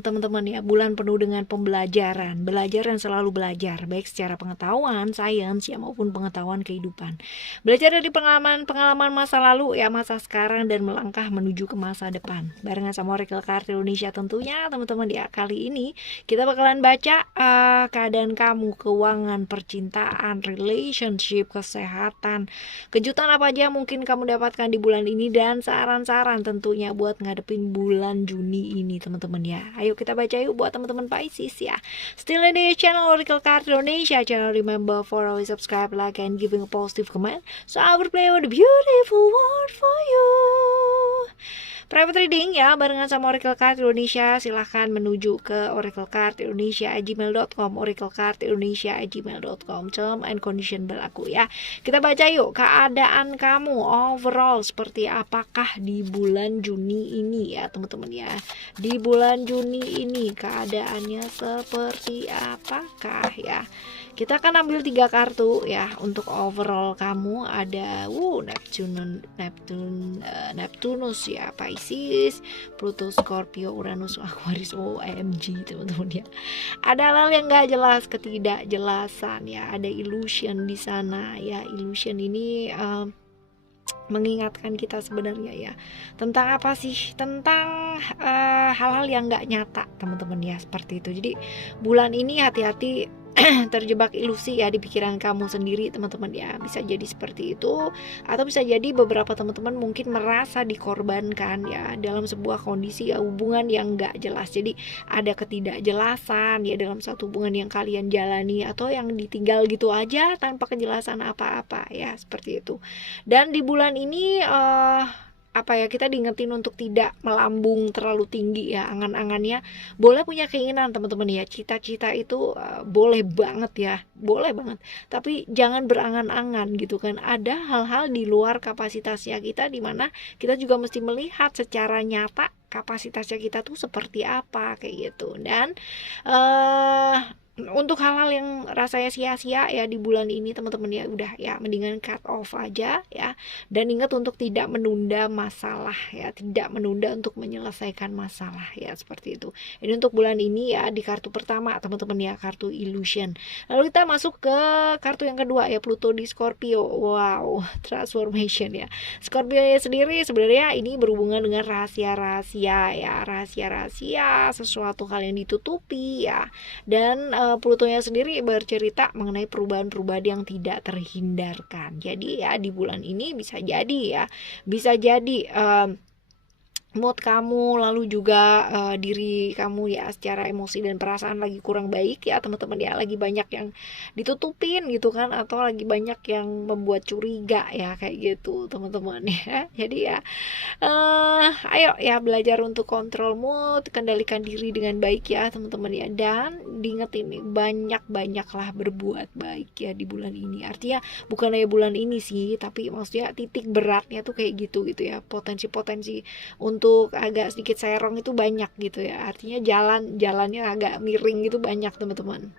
teman-teman ya, bulan penuh dengan pembelajaran, belajar dan selalu belajar, baik secara pengetahuan, sains ya maupun pengetahuan kehidupan. Belajar dari pengalaman masa lalu ya, masa sekarang dan melangkah menuju ke masa depan. Barengan sama Oracle Card Indonesia tentunya teman-teman ya. Kali ini kita bakalan baca keadaan kamu, keuangan, percintaan, relationship, kesehatan, kejutan apa aja mungkin kamu dapatkan di bulan ini dan saran-saran tentunya buat ngadepin bulan Juni ini teman-teman ya. Ayo kita baca yuk buat teman-teman Pisces ya. Still di channel Oracle Card Indonesia channel. Remember for always subscribe, like, and giving a positive comment. So I will play with a beautiful word for you. Private reading ya barengan sama Oracle Card Indonesia. Silahkan menuju ke oraclecardindonesia@gmail.com, oraclecardindonesia@gmail.com. Term and condition berlaku ya. Kita baca yuk keadaan kamu overall seperti apakah di bulan Juni ini ya teman-teman ya. Di bulan Juni ini keadaannya seperti apakah ya. Kita akan ambil 3 kartu ya untuk overall kamu. Ada Neptunus ya, Pisces, Pluto, Scorpio, Uranus, Aquarius. OMG teman-teman ya. Ada hal yang gak jelas, ketidakjelasan ya. Ada illusion di sana ya. Illusion ini mengingatkan kita sebenarnya ya tentang apa sih, tentang hal-hal yang nggak nyata teman-teman ya, seperti itu. Jadi bulan ini hati-hati terjebak ilusi ya di pikiran kamu sendiri teman-teman ya. Bisa jadi seperti itu, atau bisa jadi beberapa teman-teman mungkin merasa dikorbankan ya dalam sebuah kondisi ya, hubungan yang nggak jelas. Jadi ada ketidakjelasan ya dalam satu hubungan yang kalian jalani, atau yang ditinggal gitu aja tanpa kejelasan apa-apa ya, seperti itu. Dan di bulan ini kita diingetin untuk tidak melambung terlalu tinggi ya angan-angannya. Boleh punya keinginan teman-teman ya, cita-cita itu boleh banget ya, boleh banget, tapi jangan berangan-angan gitu kan. Ada hal-hal di luar kapasitasnya kita, dimana kita juga mesti melihat secara nyata kapasitasnya kita tuh seperti apa kayak gitu. Dan untuk hal-hal yang rasanya sia-sia ya di bulan ini teman-teman ya, udah ya mendingan cut off aja ya. Dan ingat untuk tidak menunda masalah ya, tidak menunda untuk menyelesaikan masalah ya, seperti itu. Ini untuk bulan ini ya di kartu pertama teman-teman ya, kartu illusion. Lalu kita masuk ke kartu yang kedua ya, Pluto di Scorpio. Wow, transformation ya. Scorpio sendiri sebenarnya ini berhubungan dengan rahasia-rahasia ya, rahasia-rahasia, sesuatu hal yang ditutupi ya. Dan Plutonya sendiri bercerita mengenai perubahan-perubahan yang tidak terhindarkan. Jadi ya di bulan ini bisa jadi mood kamu, lalu juga diri kamu ya secara emosi dan perasaan lagi kurang baik ya teman-teman ya, lagi banyak yang ditutupin gitu kan, atau lagi banyak yang membuat curiga ya kayak gitu teman-teman ya. Jadi ya ayo ya belajar untuk kontrol mood, kendalikan diri dengan baik ya teman-teman ya. Dan diingetin nih, banyak-banyaklah berbuat baik ya di bulan ini. Artinya bukan hanya bulan ini sih, tapi maksudnya titik beratnya tuh kayak gitu ya, potensi-potensi untuk agak sedikit serong itu banyak gitu ya. Artinya jalannya agak miring gitu banyak teman-teman.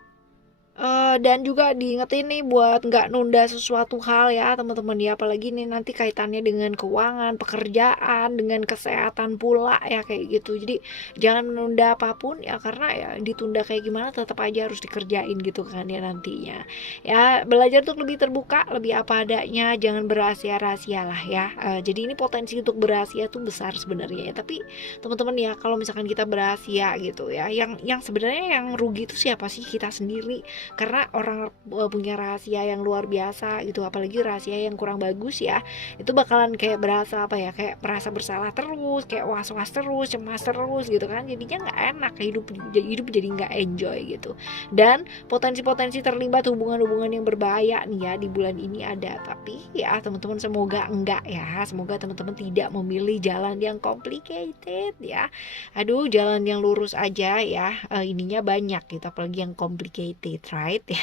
Dan juga diingetin nih buat nggak nunda sesuatu hal ya teman-teman ya, apalagi nih nanti kaitannya dengan keuangan, pekerjaan, dengan kesehatan pula ya kayak gitu. Jadi jangan menunda apapun ya, karena ya ditunda kayak gimana tetap aja harus dikerjain gitu kan ya nantinya. Ya belajar untuk lebih terbuka, lebih apa adanya, jangan berasia-rahasia lah ya. Jadi ini potensi untuk berasia tuh besar sebenarnya ya. Tapi teman-teman ya, kalau misalkan kita berasia gitu ya, yang sebenarnya yang rugi itu siapa sih? Kita sendiri. Karena orang punya rahasia yang luar biasa gitu, apalagi rahasia yang kurang bagus ya, itu bakalan kayak berasa kayak merasa bersalah terus, kayak was-was terus, cemas terus gitu kan. Jadinya nggak enak, hidup jadi nggak enjoy gitu. Dan potensi-potensi terlibat hubungan-hubungan yang berbahaya nih ya di bulan ini ada. Tapi ya teman-teman semoga enggak ya, semoga teman-teman tidak memilih jalan yang complicated ya. Aduh, jalan yang lurus aja ya, ininya banyak gitu, apalagi yang complicated, right ya.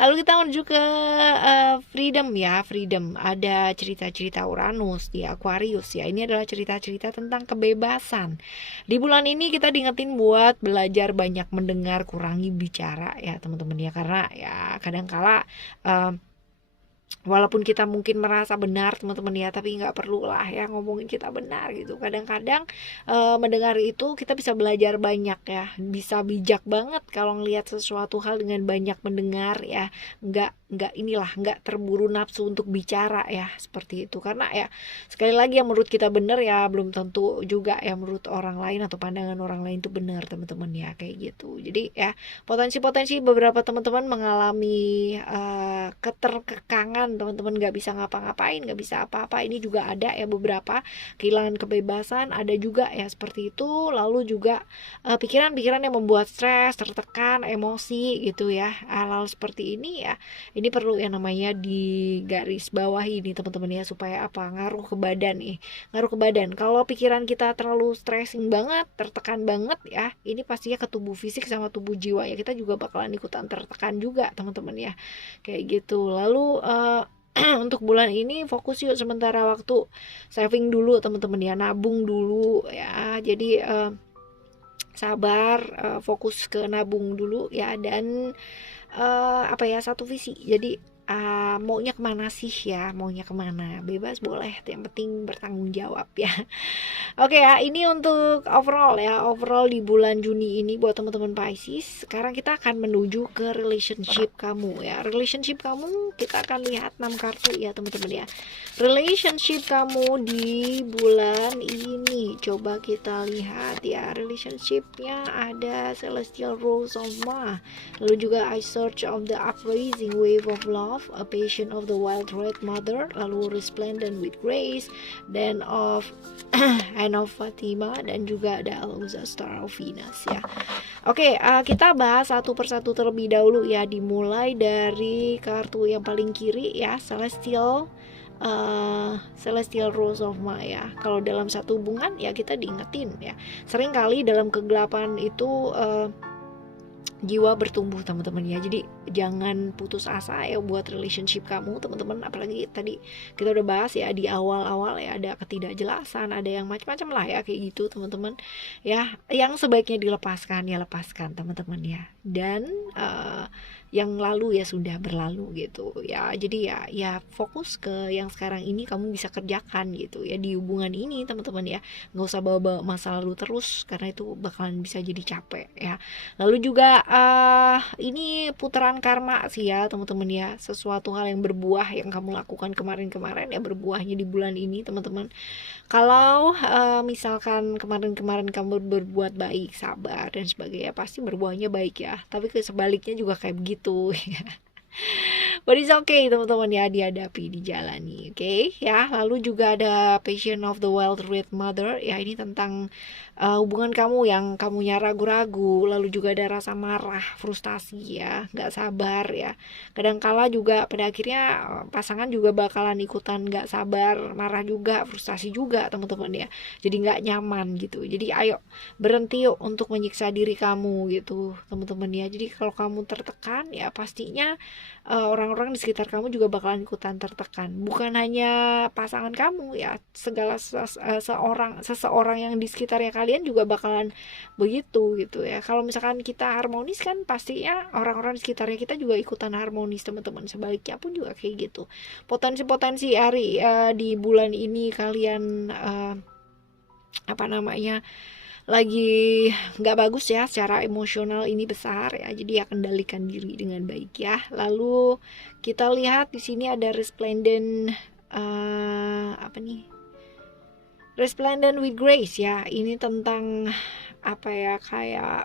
Lalu kita menuju ke freedom ya, freedom. Ada cerita-cerita Uranus di Aquarius ya. Ini adalah cerita-cerita tentang kebebasan. Di bulan ini kita diingetin buat belajar banyak mendengar, kurangi bicara ya teman-teman ya, karena ya kadangkala Walaupun kita mungkin merasa benar teman-teman ya, tapi nggak perlu lah ya ngomongin kita benar gitu. Kadang-kadang mendengar itu kita bisa belajar banyak ya, bisa bijak banget kalau ngelihat sesuatu hal dengan banyak mendengar ya. Nggak terburu nafsu untuk bicara ya, seperti itu. Karena ya sekali lagi yang menurut kita benar ya belum tentu juga ya menurut orang lain atau pandangan orang lain itu benar teman-teman ya, kayak gitu. Jadi ya potensi-potensi beberapa teman-teman mengalami keterkekangan, teman-teman nggak bisa ngapa-ngapain, nggak bisa apa-apa, ini juga ada ya, beberapa kehilangan kebebasan ada juga ya seperti itu. Lalu juga pikiran-pikiran yang membuat stres, tertekan, emosi gitu ya, hal-hal seperti ini ya, ini perlu yang namanya di garis bawah ini teman-teman ya, supaya apa, ngaruh ke badan nih, ngaruh ke badan. Kalau pikiran kita terlalu stressing banget, tertekan banget ya, ini pastinya ke tubuh fisik sama tubuh jiwa ya, kita juga bakalan ikutan tertekan juga teman-teman ya, kayak gitu. Lalu untuk bulan ini fokus yuk sementara waktu saving dulu teman-teman ya, nabung dulu ya. Jadi sabar, fokus ke nabung dulu ya, dan apa ya, satu visi. Jadi maunya kemana sih ya, maunya kemana, bebas boleh, yang penting bertanggung jawab ya. Oke ya, ini untuk overall ya, overall di bulan Juni ini buat teman-teman Pisces. Sekarang kita akan menuju ke relationship kamu ya. Relationship kamu kita akan lihat 6 kartu ya teman-teman ya. Relationship kamu di bulan ini, coba kita lihat ya. Relationshipnya ada Celestial Rose of Ma, lalu juga I Search of the Uprising Wave of Love, A Passion of the Wild Red Mother, lalu Resplendent with Grace, then of Hand of Fatima, dan juga ada Al-Uzza Star of Venus ya. Oke, kita bahas satu persatu terlebih dahulu ya, dimulai dari kartu yang paling kiri ya, Celestial Rose of Maya. Kalau dalam satu hubungan ya kita diingetin ya, seringkali dalam kegelapan itu jiwa bertumbuh teman-teman ya. Jadi jangan putus asa ya buat relationship kamu teman-teman. Apalagi tadi kita udah bahas ya di awal-awal ya, ada ketidakjelasan, ada yang macam-macam lah ya kayak gitu teman-teman ya. Yang sebaiknya dilepaskan ya lepaskan teman-teman ya. Dan yang lalu ya sudah berlalu gitu ya. Jadi ya fokus ke yang sekarang ini kamu bisa kerjakan gitu ya di hubungan ini teman-teman ya. Nggak usah bawa-bawa masa lalu terus, karena itu bakalan bisa jadi capek ya. Lalu juga ini putaran karma sih ya teman-teman ya. Sesuatu hal yang berbuah yang kamu lakukan kemarin-kemarin ya, berbuahnya di bulan ini teman-teman. Kalau misalkan kemarin-kemarin kamu berbuat baik, sabar dan sebagainya, pasti berbuahnya baik ya. Tapi sebaliknya juga kayak begitu ya. But it's okay teman-teman ya, dihadapi, dijalani, oke ya. Lalu juga ada Passion of the Wild Red Mother ya, ini tentang hubungan kamu yang kamunya ragu-ragu, lalu juga ada rasa marah, frustasi ya, nggak sabar ya. Kadangkala juga pada akhirnya pasangan juga bakalan ikutan nggak sabar, marah juga, frustasi juga teman-teman ya. Jadi nggak nyaman gitu. Jadi ayo berhenti yuk untuk menyiksa diri kamu gitu teman-teman ya. Jadi kalau kamu tertekan ya pastinya orang-orang di sekitar kamu juga bakalan ikutan tertekan. Bukan hanya pasangan kamu ya, segala seseorang yang di sekitarnya kalian juga bakalan begitu gitu ya. Kalau misalkan kita harmonis kan pastinya orang-orang di sekitarnya kita juga ikutan harmonis teman-teman. Sebaliknya pun juga kayak gitu. Potensi-potensi hari di bulan ini kalian lagi nggak bagus ya, secara emosional ini besar ya. Jadi ya kendalikan diri dengan baik ya. Lalu kita lihat di sini ada Resplendent Resplendent with Grace ya. Ini tentang apa ya, kayak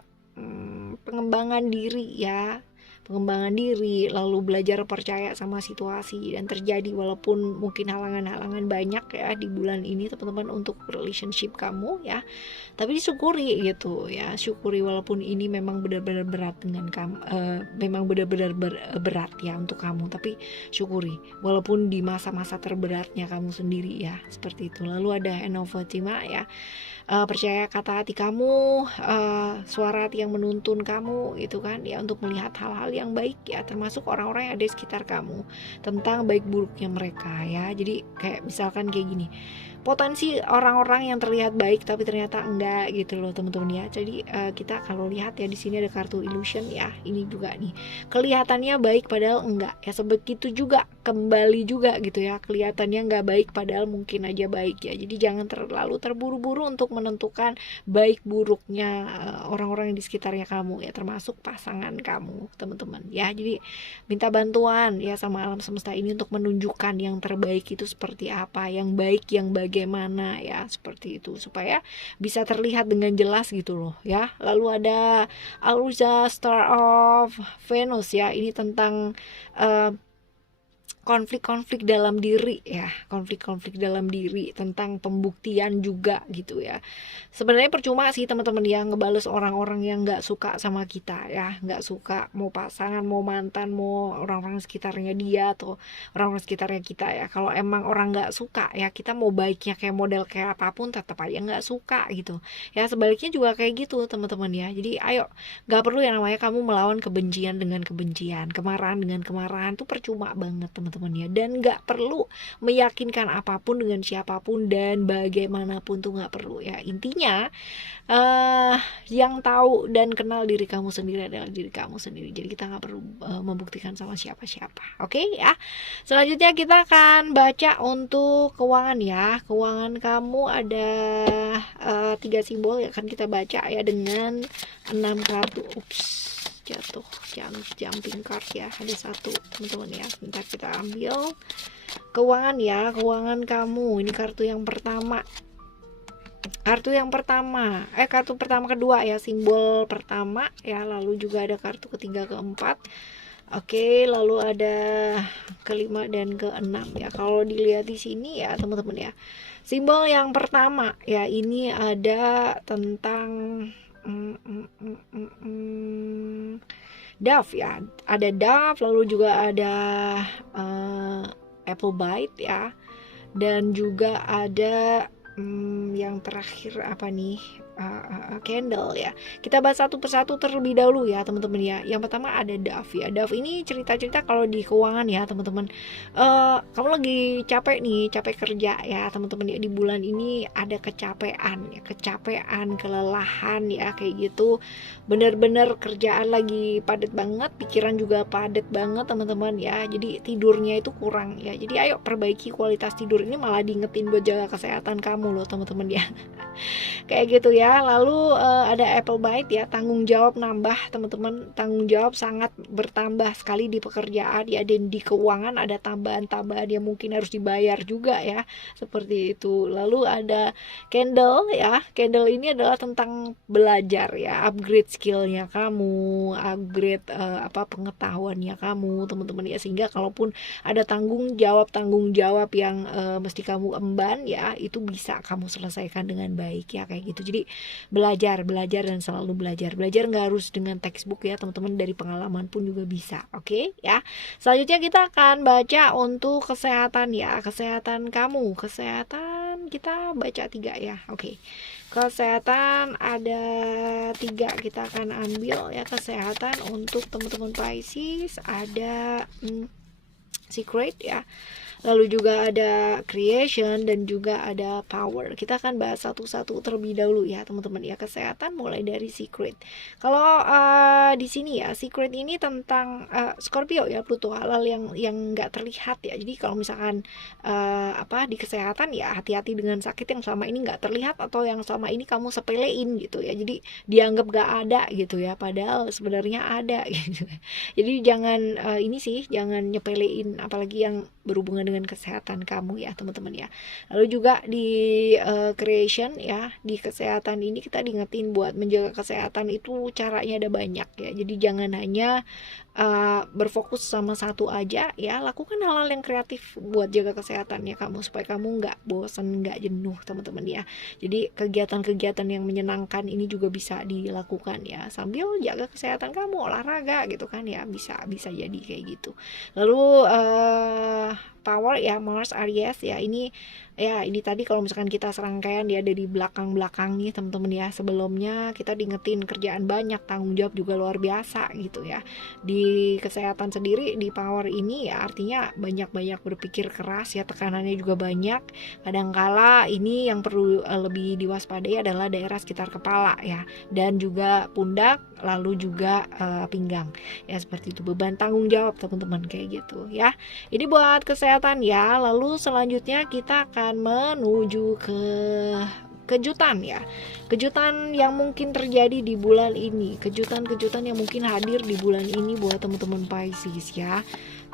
pengembangan diri ya, pengembangan diri, lalu belajar percaya sama situasi dan terjadi walaupun mungkin halangan-halangan banyak ya di bulan ini teman-teman untuk relationship kamu ya. Tapi disyukuri gitu ya, syukuri walaupun ini memang benar-benar berat dengan kamu, memang benar-benar berat ya untuk kamu, tapi syukuri walaupun di masa-masa terberatnya kamu sendiri ya, seperti itu. Lalu ada Hand of Fatima ya, percaya kata hati kamu, suara hati yang menuntun kamu gitu kan ya, untuk melihat hal-hal yang baik ya, termasuk orang-orang yang ada di sekitar kamu, tentang baik buruknya mereka ya. Jadi kayak misalkan kayak gini, potensi orang-orang yang terlihat baik tapi ternyata enggak gitu loh teman-teman ya. Jadi kita kalau lihat ya di sini ada kartu illusion ya, ini juga nih kelihatannya baik padahal enggak ya, sebegitu juga kembali juga gitu ya, kelihatannya enggak baik padahal mungkin aja baik ya. Jadi jangan terlalu terburu-buru untuk menentukan baik buruknya orang-orang yang di sekitarnya kamu ya, termasuk pasangan kamu teman-teman ya. Jadi minta bantuan ya sama alam semesta ini untuk menunjukkan yang terbaik itu seperti apa, yang baik yang bagaimana ya, seperti itu supaya bisa terlihat dengan jelas gitu loh ya. Lalu ada Aluza Star of Venus ya, ini tentang konflik-konflik dalam diri ya, konflik-konflik dalam diri, tentang pembuktian juga gitu ya. Sebenarnya percuma sih teman-teman yang ngebales orang-orang yang nggak suka sama kita ya, nggak suka, mau pasangan, mau mantan, mau orang-orang sekitarnya dia atau orang-orang sekitarnya kita ya. Kalau emang orang nggak suka ya, kita mau baiknya kayak model kayak apapun tetap aja nggak suka gitu ya. Sebaliknya juga kayak gitu teman-teman ya. Jadi ayo, nggak perlu yang namanya kamu melawan kebencian dengan kebencian, kemarahan dengan kemarahan, tuh percuma banget teman-teman ya. Dan nggak perlu meyakinkan apapun dengan siapapun dan bagaimanapun, tuh nggak perlu ya. Intinya yang tahu dan kenal diri kamu sendiri adalah diri kamu sendiri. Jadi kita nggak perlu membuktikan sama siapa-siapa. Oke ya. Selanjutnya kita akan baca untuk keuangan ya. Keuangan kamu ada 3 simbol ya, akan kita baca ya dengan 6 kartu. Ups, jatuh jumping card ya, ada 1 teman-teman ya. Sebentar kita ambil keuangan ya, keuangan kamu. Ini kartu yang pertama, kartu pertama kedua ya, simbol pertama ya. Lalu juga ada kartu ketiga, keempat. Oke, lalu ada kelima dan keenam ya. Kalau dilihat di sini ya teman-teman ya, simbol yang pertama ya, ini ada tentang dove ya, ada dove, lalu juga ada apple bite ya, dan juga ada yang terakhir apa nih, candle ya. Kita bahas satu persatu terlebih dahulu ya teman-teman ya. Yang pertama ada dove ya. Dove ini cerita-cerita kalau di keuangan ya teman-teman, kamu lagi capek nih, capek kerja ya teman-teman ya. Di bulan ini ada kecapean ya, kelelahan ya, kayak gitu. Bener-bener kerjaan lagi padat banget, pikiran juga padat banget teman-teman ya. Jadi tidurnya itu kurang ya. Jadi ayo perbaiki kualitas tidur, ini malah diingetin buat jaga kesehatan kamu loh teman-teman ya. Kayak gitu ya. Lalu ada apple bite ya, tanggung jawab nambah teman-teman, tanggung jawab sangat bertambah sekali di pekerjaan ya, dan di keuangan ada tambahan-tambahan yang mungkin harus dibayar juga ya, seperti itu. Lalu ada candle ya, candle ini adalah tentang belajar ya, upgrade skillnya kamu, upgrade pengetahuannya kamu teman-teman ya, sehingga kalaupun ada tanggung jawab yang mesti kamu emban ya, itu bisa kamu selesaikan dengan baik ya, kayak gitu. Jadi belajar dan selalu belajar nggak harus dengan textbook ya teman-teman, dari pengalaman pun juga bisa. Oke ya. Selanjutnya kita akan baca untuk kesehatan ya, kesehatan kamu. Kesehatan kita baca 3 ya. Oke, kesehatan ada 3, kita akan ambil ya. Kesehatan untuk teman-teman Pisces ada secret ya, lalu juga ada creation dan juga ada power. Kita akan bahas satu-satu terlebih dahulu ya teman-teman ya. Kesehatan mulai dari secret. Kalau di sini ya, secret ini tentang Scorpio ya, Pluto, halal yang nggak terlihat ya. Jadi kalau misalkan di kesehatan ya, hati-hati dengan sakit yang selama ini nggak terlihat atau yang selama ini kamu sepelein gitu ya. Jadi dianggap nggak ada gitu ya, padahal sebenarnya ada gitu. Jadi jangan jangan nyepelein apalagi yang berhubungan dengan kesehatan kamu ya teman-teman ya. Lalu juga di creation ya, di kesehatan ini kita diingetin buat menjaga kesehatan itu caranya ada banyak ya. Jadi jangan hanya berfokus sama satu aja ya, lakukan hal-hal yang kreatif buat jaga kesehatannya kamu supaya kamu nggak bosan, nggak jenuh teman-teman ya. Jadi kegiatan-kegiatan yang menyenangkan ini juga bisa dilakukan ya, sambil jaga kesehatan kamu, olahraga gitu kan ya, bisa jadi kayak gitu. Lalu power ya, Mars Aries ya. Ini tadi kalau misalkan kita serangkaian dia ada di belakang nih teman-teman ya. Sebelumnya kita diingetin kerjaan banyak, tanggung jawab juga luar biasa gitu ya. Di kesehatan sendiri di power ini ya artinya banyak-banyak berpikir keras ya, tekanannya juga banyak. Kadangkala ini yang perlu lebih diwaspadai adalah daerah sekitar kepala ya, dan juga pundak, lalu juga pinggang ya, seperti itu, beban tanggung jawab teman-teman kayak gitu ya. Ini buat kesehatan ya. Lalu selanjutnya kita akan menuju ke kejutan ya, kejutan yang mungkin terjadi di bulan ini, kejutan-kejutan yang mungkin hadir di bulan ini buat teman-teman Pisces ya.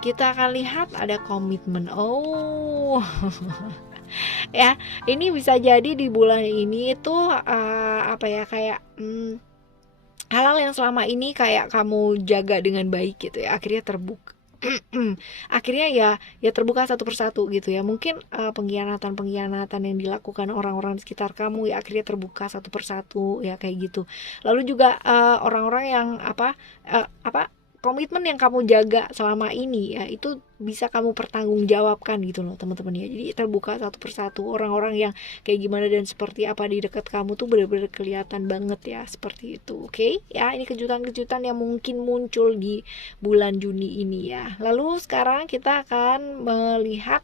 Kita akan lihat ada komitmen. Ya, ini bisa jadi di bulan ini itu kayak hal-hal yang selama ini kayak kamu jaga dengan baik gitu ya, akhirnya terbuka. Akhirnya ya terbuka satu persatu gitu ya. Mungkin pengkhianatan yang dilakukan orang-orang di sekitar kamu ya akhirnya terbuka satu persatu ya, kayak gitu. Lalu juga orang-orang yang komitmen yang kamu jaga selama ini ya, itu bisa kamu pertanggungjawabkan gitu loh teman-teman ya. Jadi terbuka satu persatu, orang-orang yang kayak gimana dan seperti apa di dekat kamu tuh benar-benar kelihatan banget ya, seperti itu. Oke ya, ini kejutan-kejutan yang mungkin muncul di bulan Juni ini ya. Lalu sekarang kita akan melihat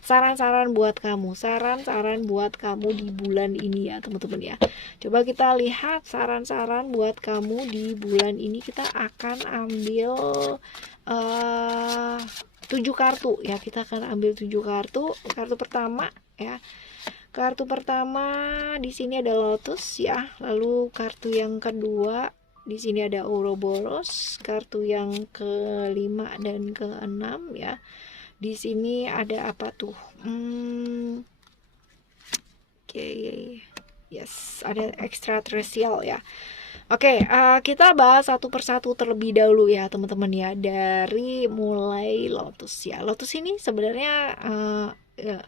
saran-saran buat kamu, saran-saran buat kamu di bulan ini ya teman-teman ya. Coba kita lihat saran-saran buat kamu di bulan ini. Kita akan ambil 7 kartu ya. Kita akan ambil 7 kartu. Kartu pertama ya. Kartu pertama di sini ada Lotus ya. Lalu kartu yang kedua di sini ada Ouroboros. Kartu yang kelima dan keenam ya. Di sini ada apa tuh? Yes, ada extraterrestrial ya. Oke, kita bahas satu persatu terlebih dahulu ya teman-teman ya. Dari mulai Lotus ya. Lotus ini sebenarnya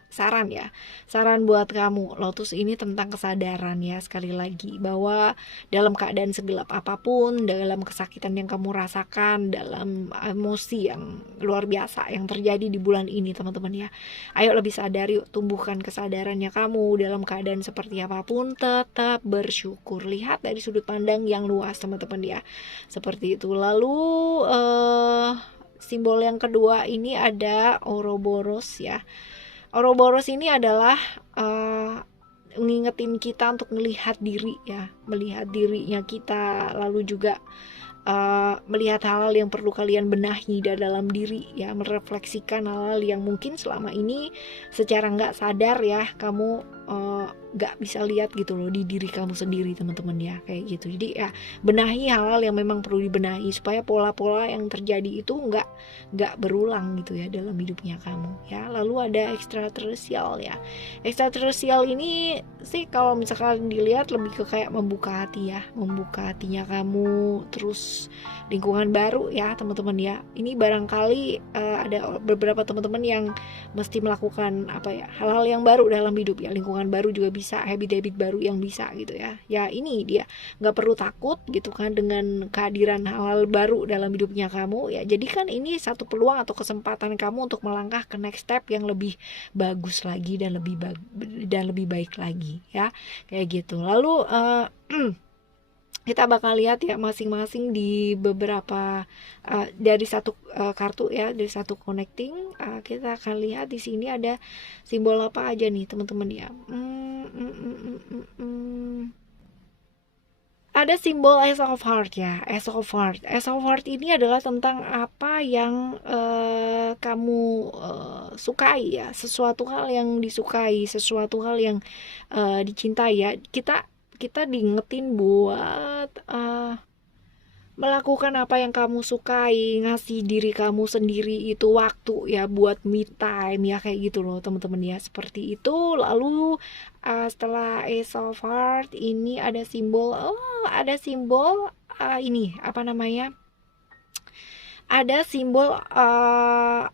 saran ya, saran buat kamu. Lotus ini tentang kesadaran ya, sekali lagi, bahwa dalam keadaan segelap apapun, dalam kesakitan yang kamu rasakan, dalam emosi yang luar biasa yang terjadi di bulan ini teman-teman ya, ayo lebih sadar yuk, tumbuhkan kesadarannya kamu. Dalam keadaan seperti apapun tetap bersyukur, lihat dari sudut pandang yang luas teman-teman ya, seperti itu. Lalu simbol yang kedua ini ada Ouroboros ya. Ouroboros ini adalah ngingetin kita untuk melihat diri ya, melihat dirinya kita, lalu juga melihat hal-hal yang perlu kalian benahi dalam diri ya, merefleksikan hal-hal yang mungkin selama ini secara nggak sadar ya kamu nggak bisa lihat gitu loh di diri kamu sendiri teman-teman ya, kayak gitu. Jadi ya benahi hal-hal yang memang perlu dibenahi supaya pola-pola yang terjadi itu nggak berulang gitu ya dalam hidupnya kamu ya. Lalu ada extraterrestrial ya. Extraterrestrial ini sih kalau misalkan dilihat lebih ke kayak membuka hati ya, membuka hatinya kamu, terus lingkungan baru ya teman-teman ya. Ini barangkali ada beberapa teman-teman yang mesti melakukan hal-hal yang baru dalam hidup ya, lingkungan baru juga bisa, habit-habit baru yang bisa gitu ya. Ya ini dia, nggak perlu takut gitu kan dengan kehadiran hal-hal baru dalam hidupnya kamu ya. Jadi kan ini satu peluang atau kesempatan kamu untuk melangkah ke next step yang lebih bagus lagi dan lebih baik lagi ya, kayak gitu. Lalu kita bakal lihat ya masing-masing di beberapa dari satu kartu ya, dari satu connecting, kita akan lihat di sini ada simbol apa aja nih teman-teman ya. Ada simbol Ace of Heart ya, Ace of Heart. Ace of Heart ini adalah tentang apa yang kamu sukai ya, sesuatu hal yang disukai, sesuatu hal yang dicintai ya. Kita diingetin buat melakukan apa yang kamu sukai, ngasih diri kamu sendiri itu waktu ya buat me time ya, kayak gitu loh teman-teman ya, seperti itu. Lalu setelah Ace of Heart ini ada simbol ini apa namanya, ada simbol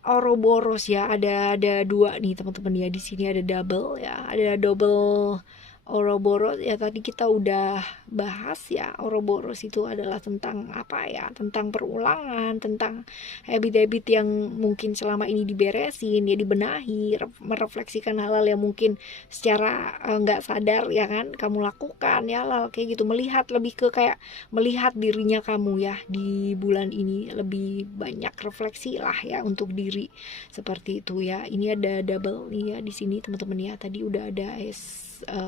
Ouroboros ya, ada dua nih teman-teman ya. Di sini ada double ya, ada double Ouroboros ya tadi kita udah bahas ya. Ouroboros itu adalah tentang apa ya, tentang perulangan, tentang habit-habit yang mungkin selama ini diberesin ya, dibenahi, merefleksikan hal-hal yang mungkin secara nggak sadar ya kan kamu lakukan ya, hal kayak gitu. Melihat lebih ke kayak melihat dirinya kamu ya di bulan ini, lebih banyak refleksi lah ya untuk diri seperti itu ya. Ini ada double nih ya di sini teman-teman ya. Tadi udah ada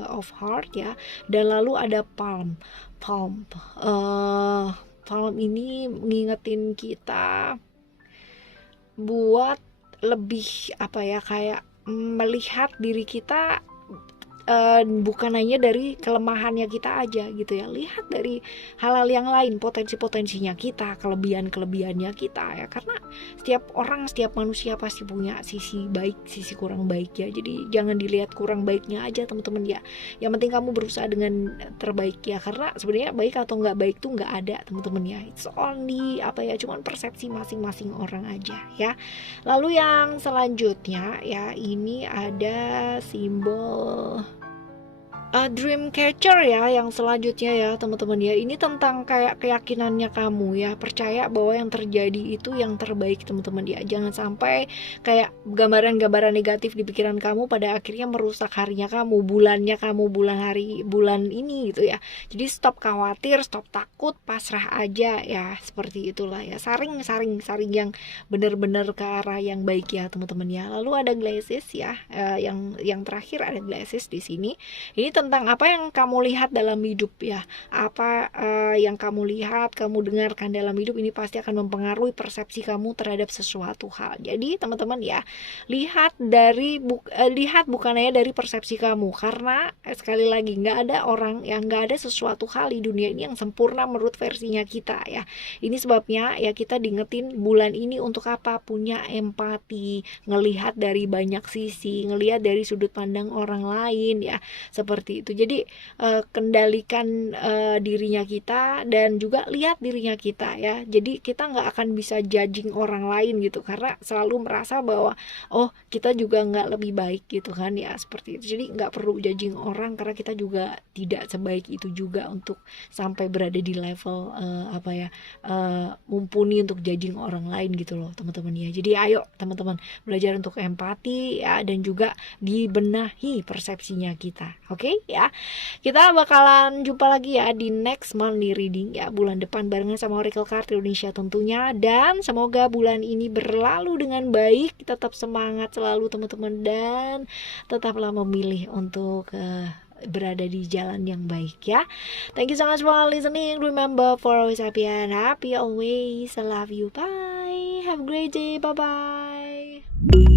of heart ya, dan lalu ada palm. Palm ini ngingetin kita buat lebih apa ya, kayak melihat diri kita bukan hanya dari kelemahannya kita aja gitu ya, lihat dari hal-hal yang lain, potensi-potensinya kita, kelebihan-kelebihannya kita ya, karena setiap orang, setiap manusia pasti punya sisi baik, sisi kurang baik ya. Jadi jangan dilihat kurang baiknya aja teman-teman ya, yang penting kamu berusaha dengan terbaik ya, karena sebenarnya baik atau nggak baik tuh nggak ada teman-teman ya, it's only apa ya, cuman persepsi masing-masing orang aja ya. Lalu yang selanjutnya ya, ini ada simbol dream catcher ya, yang selanjutnya ya teman-teman ya. Ini tentang kayak keyakinannya kamu ya, percaya bahwa yang terjadi itu yang terbaik teman-teman ya. Jangan sampai kayak gambaran-gambaran negatif di pikiran kamu pada akhirnya merusak harinya kamu, bulannya kamu, bulan ini gitu ya. Jadi stop khawatir, stop takut, pasrah aja ya, seperti itulah ya. Saring yang benar-benar ke arah yang baik ya teman-teman ya. Lalu ada glasses ya, yang terakhir ada glasses di sini. Ini tentang apa yang kamu lihat dalam hidup ya, apa yang kamu lihat, kamu dengarkan dalam hidup ini pasti akan mempengaruhi persepsi kamu terhadap sesuatu hal. Jadi teman-teman ya, lihat bukan hanya dari persepsi kamu, karena sekali lagi nggak ada orang yang, nggak ada sesuatu hal di dunia ini yang sempurna menurut versinya kita ya. Ini sebabnya ya kita diingetin bulan ini untuk apa, punya empati, ngelihat dari banyak sisi, ngelihat dari sudut pandang orang lain ya, seperti itu. Jadi kendalikan dirinya kita dan juga lihat dirinya kita ya. Jadi kita nggak akan bisa judging orang lain gitu, karena selalu merasa bahwa oh kita juga nggak lebih baik gitu kan ya, seperti itu. Jadi nggak perlu judging orang, karena kita juga tidak sebaik itu juga untuk sampai berada di level mumpuni untuk judging orang lain gitu loh teman-teman ya. Jadi ayo teman-teman belajar untuk empati ya, dan juga dibenahi persepsinya kita. Oke ya, kita bakalan jumpa lagi ya di next monthly reading ya, bulan depan barengan sama Oracle Card Indonesia tentunya. Dan semoga bulan ini berlalu dengan baik, tetap semangat selalu teman-teman, dan tetaplah memilih untuk berada di jalan yang baik ya. Thank you so much for listening. Remember for always happy and happy always. I love you. Bye. Have a great day. Bye bye.